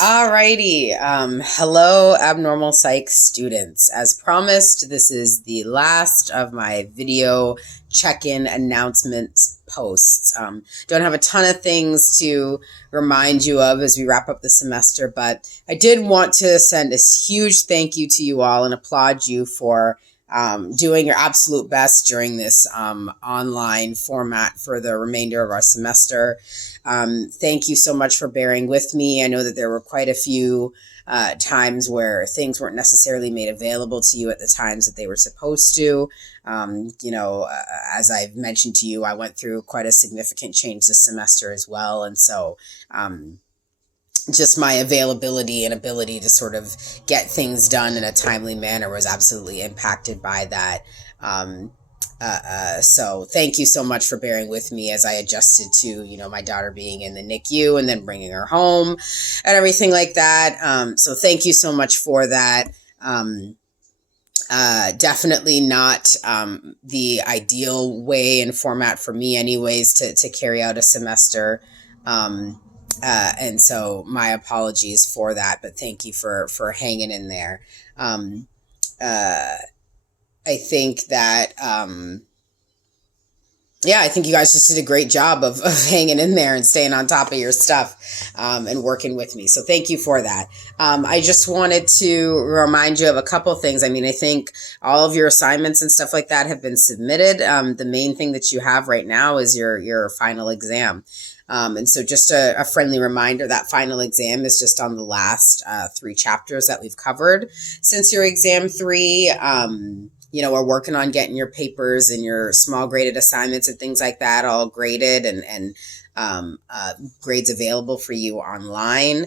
Alrighty. Hello, abnormal psych students. As promised, this is the last of my video check-in announcements posts. Don't have a ton of things to remind you of as we wrap up the semester, but I did want to send a huge thank you to you all and applaud you for doing your absolute best during this online format for the remainder of our semester. Thank you so much for bearing with me. I know that there were quite a few times where things weren't necessarily made available to you at the times that they were supposed to. As I've mentioned to you, I went through quite a significant change this semester as well. And so just my availability and ability to sort of get things done in a timely manner was absolutely impacted by that. So thank you so much for bearing with me as I adjusted to, my daughter being in the NICU and then bringing her home and everything like that. So thank you so much for that. Definitely not the ideal way and format for me anyways to carry out a semester. And so my apologies for that, but thank you for hanging in there. I think that, I think you guys just did a great job of hanging in there and staying on top of your stuff, and working with me. So thank you for that. I just wanted to remind you of a couple things. I mean, I think all of your assignments and stuff like that have been submitted. The main thing that you have right now is your final exam. And so just a friendly reminder, that final exam is just on the last 3 chapters that we've covered since your exam 3. We're working on getting your papers and your small graded assignments and things like that all graded and grades available for you online.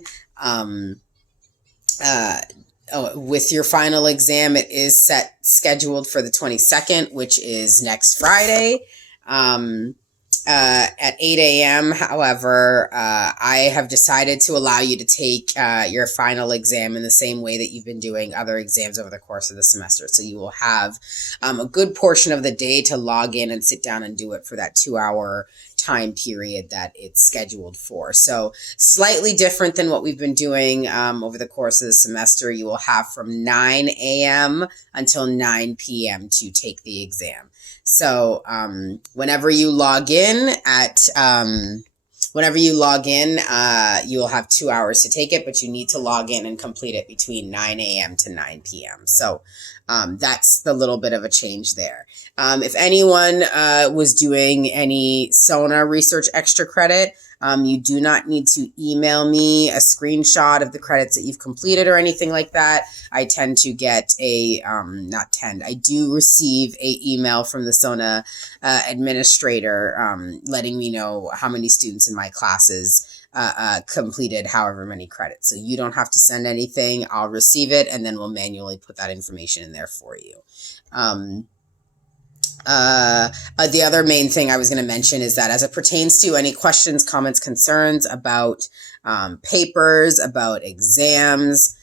With your final exam, it is scheduled for the 22nd, which is next Friday. At 8 a.m. However, I have decided to allow you to take your final exam in the same way that you've been doing other exams over the course of the semester. So you will have a good portion of the day to log in and sit down and do it for that 2-hour time period that it's scheduled for. So slightly different than what we've been doing over the course of the semester. You will have from 9 a.m. until 9 p.m. to take the exam. So whenever you log in, you will have 2 hours to take it, but you need to log in and complete it between 9 a.m. to 9 p.m. So that's the little bit of a change there. If anyone was doing any SONA research extra credit, you do not need to email me a screenshot of the credits that you've completed or anything like that. I tend to get I do receive a email from the SONA administrator letting me know how many students in my classes completed however many credits. So you don't have to send anything. I'll receive it and then we'll manually put that information in there for you. The other main thing I was going to mention is that as it pertains to any questions, comments, concerns about papers, about exams,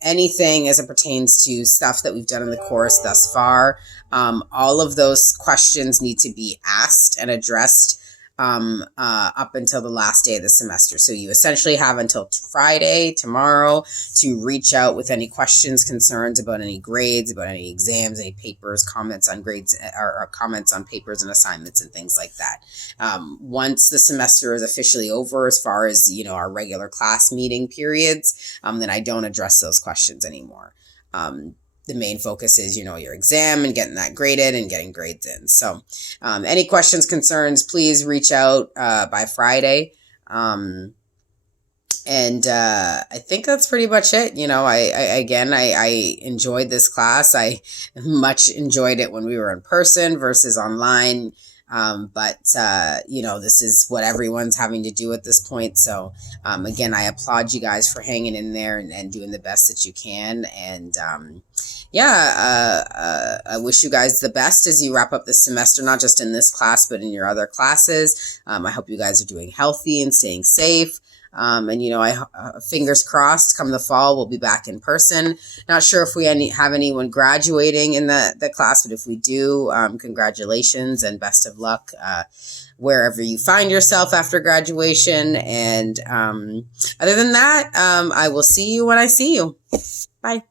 anything as it pertains to stuff that we've done in the course thus far, all of those questions need to be asked and addressed up until the last day of the semester. So you essentially have until Friday, tomorrow, to reach out with any questions, concerns about any grades, about any exams, any papers, comments on grades, or comments on papers and assignments and things like that. Once the semester is officially over, as far as, our regular class meeting periods, then I don't address those questions anymore. The main focus is, your exam and getting that graded and getting grades in. So any questions, concerns, please reach out by Friday. And I think that's pretty much it. I enjoyed this class. I much enjoyed it when we were in person versus online. But this is what everyone's having to do at this point. So, again, I applaud you guys for hanging in there and doing the best that you can. And, I wish you guys the best as you wrap up this semester, not just in this class, but in your other classes. I hope you guys are doing healthy and staying safe. And, fingers crossed, come the fall, we'll be back in person. Not sure if we have anyone graduating in the class, but if we do, congratulations and best of luck wherever you find yourself after graduation. And other than that, I will see you when I see you. Bye.